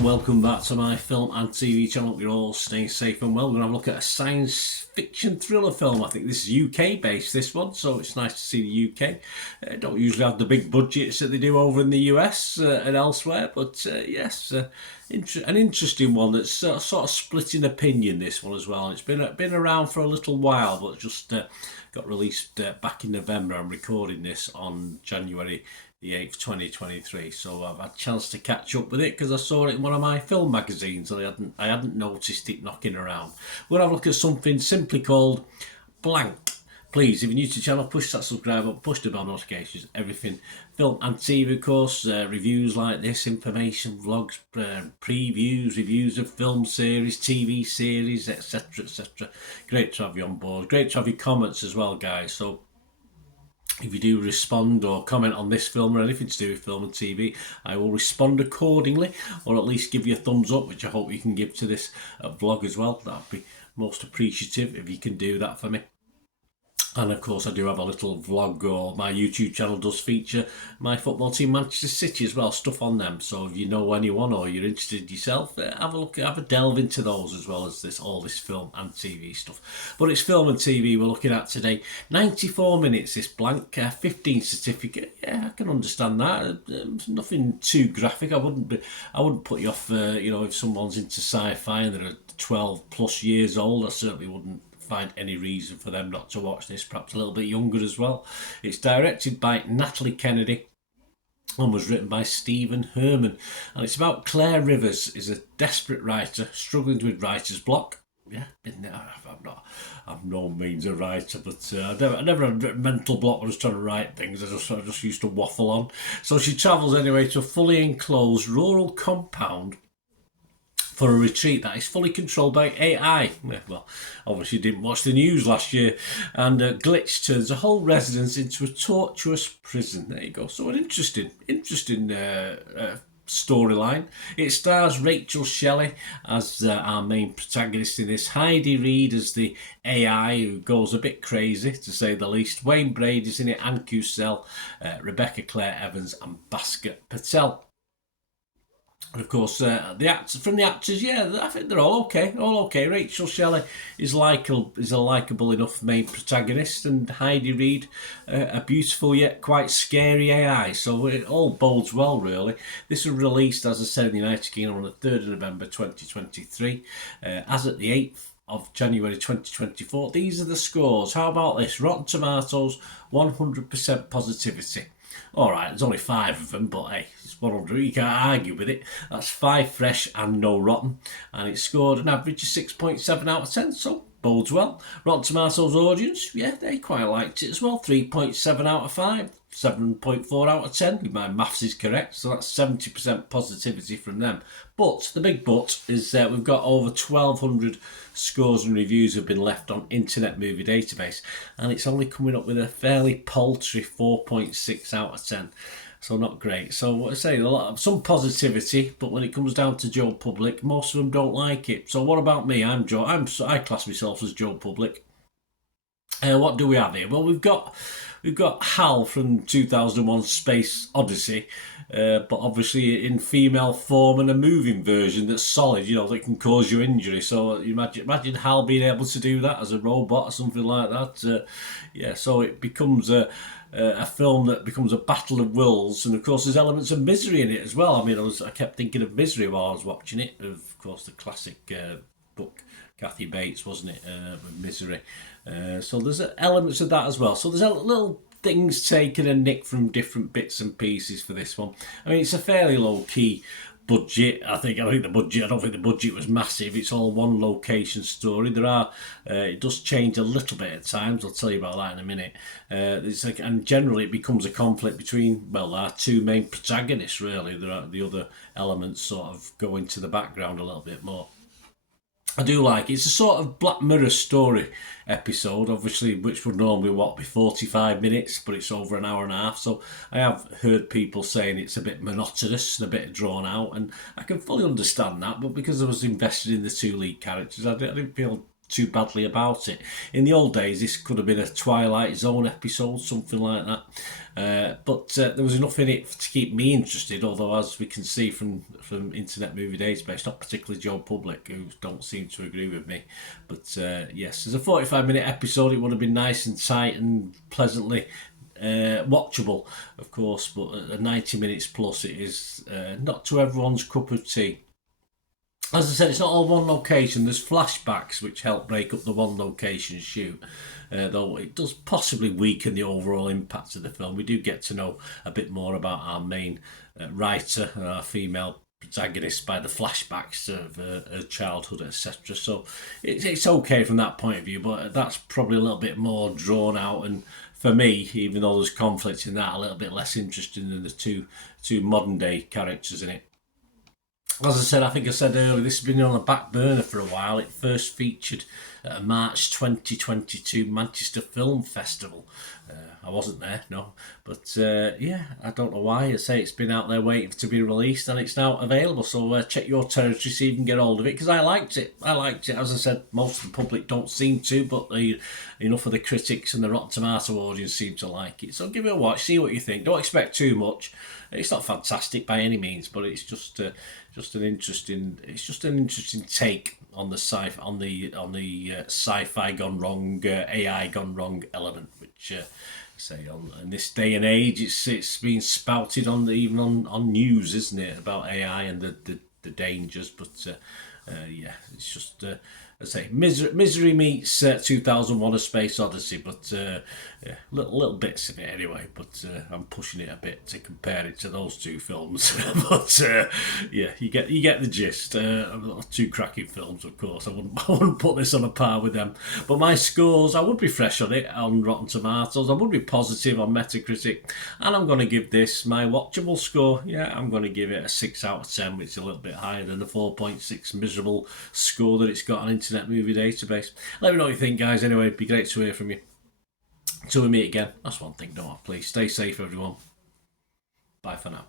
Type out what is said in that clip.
and welcome back to my film and TV channel. You're all staying safe and well. We're going to have a look at a science fiction thriller film. I think this is UK based, this one, so it's nice to see the UK. Don't usually have the big budgets that they do over in the US and elsewhere, but yes, an interesting one that's sort of split in opinion, this one as well. And it's been around for a little while, but just got released back in November. I'm recording this on January the 8th, 2023. So I've had a chance to catch up with it because I saw it in one of my film magazines and I hadn't noticed it knocking around. We're going to have a look at something simply called Blank. Please, if you're new to the channel, push that subscribe button, push the bell notifications, everything film and TV, of course, reviews like this, information, vlogs, previews, reviews of film series, TV series, etc, etc. Great to have you on board. Great to have your comments as well, guys. So if you do respond or comment on this film or anything to do with film and TV, I will respond accordingly, or at least give you a thumbs up, which I hope you can give to this vlog as well. That'd be most appreciative if you can do that for me. And of course I do have a little vlog, or my YouTube channel does feature my football team Manchester City as well, stuff on them. So if you know anyone or you're interested yourself, have a look, have a delve into those as well as all this film and TV stuff. But it's film and TV we're looking at today. 94 minutes, this Blank, 15 certificate. Yeah, I can understand that. Nothing too graphic. I wouldn't put you off. If someone's into sci-fi and they're 12 plus years old, I certainly wouldn't find any reason for them not to watch this, perhaps a little bit younger as well. It's directed by Natalie Kennedy and was written by Stephen Herman, and it's about Claire Rivers, is a desperate writer struggling with writer's block. Yeah, been there. I'm no means a writer, but I never had a mental block when I was trying to write things. I just used to waffle on. So she travels anyway to a fully enclosed rural compound for a retreat that is fully controlled by AI. Well, obviously didn't watch the news last year, and Glitch turns a whole residence into a tortuous prison. There you go. So an interesting storyline. It stars Rachel Shelley as our main protagonist in this, Heidi Reid as the AI who goes a bit crazy, to say the least. Wayne Brady's in it, Anne Cusell, Rebecca Claire Evans, and Bhaskar Patel. And of course, the actors, yeah, I think they're all okay. Rachel Shelley is a likeable enough main protagonist, and Heidi Reid, a beautiful yet quite scary AI. So it all bodes well, really. This was released, as I said, in the United Kingdom on the 3rd of November 2023, as at the 8th of January 2024. These are the scores. How about this? Rotten Tomatoes, 100% positivity. All right, there's only 5 of them, but hey, it's 100. You can't argue with it. That's 5 fresh and no rotten, and it scored an average of 6.7 out of 10. So bodes well. Rotten Tomatoes audience, yeah, they quite liked it as well. 3.7 out of 5, 7.4 out of 10. If my maths is correct, so that's 70% positivity from them. But the big but is that we've got over 1,200 scores and reviews have been left on Internet Movie Database, and it's only coming up with a fairly paltry 4.6 out of 10. So not great. So what I say, some positivity, but when it comes down to Joe Public, most of them don't like it. So what about me? I class myself as Joe Public. What do we have here? Well, we've got Hal from 2001 Space Odyssey, but obviously in female form and a moving version that's solid, that can cause you injury. So imagine Hal being able to do that as a robot or something like that. Yeah, so it becomes a film that becomes a battle of wills, and of course there's elements of misery in it as well. I mean, I kept thinking of Misery while I was watching it. Of course, the classic book, Kathy Bates, wasn't it, with Misery? So there's elements of that as well. So there's little things taken and nicked from different bits and pieces for this one. I mean, it's a fairly low key budget. I don't think the budget was massive. It's all one location story. It does change a little bit at times. I'll tell you about that in a minute. And generally it becomes a conflict between, our 2 main protagonists, really. The other elements sort of go into the background a little bit more. I do like it. It's a sort of Black Mirror story episode, obviously, which would normally be 45 minutes, but it's over an hour and a half. So I have heard people saying it's a bit monotonous and a bit drawn out, and I can fully understand that. But because I was invested in the 2 lead characters, I didn't feel too badly about it. In the old days, this could have been a Twilight Zone episode, something like that. But there was enough in it to keep me interested, although as we can see from Internet Movie Database, not particularly Joe Public, who don't seem to agree with me. But yes, as a 45-minute episode, it would have been nice and tight and pleasantly watchable, of course, but at 90 minutes plus, it is not to everyone's cup of tea. As I said, it's not all one location. There's flashbacks which help break up the one location shoot, though it does possibly weaken the overall impact of the film. We do get to know a bit more about our main writer, our female protagonist, by the flashbacks of her childhood, etc. So it's okay from that point of view, but that's probably a little bit more drawn out, and for me, even though there's conflict in that, a little bit less interesting than the two modern day characters in it. As I said, I think I said earlier, this has been on the back burner for a while. It first featured at a March 2022 Manchester Film Festival. I wasn't there, no. But yeah, I don't know why. I say it's been out there waiting to be released, and it's now available. So check your territory, see if you can get hold of it, because I liked it. As I said, most of the public don't seem to, but enough of the critics and the Rotten Tomato audience seem to like it. So give it a watch, see what you think. Don't expect too much. It's not fantastic by any means, but it's just an interesting take on the sci-fi gone wrong, AI gone wrong element, which say in this day and age, it's been spouted even on news, isn't it, about AI and the dangers. But yeah, it's just I say misery meets 2001: A Space Odyssey, but yeah, little bits in it anyway. But I'm pushing it a bit to compare it to those two films. But yeah, you get the gist. Two cracking films, of course. I wouldn't put this on a par with them. But my scores, I would be fresh on it on Rotten Tomatoes. I would be positive on Metacritic, and I'm going to give this my watchable score. Yeah, I'm going to give it a 6 out of 10, which is a little bit higher than the 4.6 miserable score that it's got on Internet Movie Database. Let me know what you think, guys. Anyway, it'd be great to hear from you. Till we meet again, that's one thing, don't I? Please stay safe, everyone. Bye for now.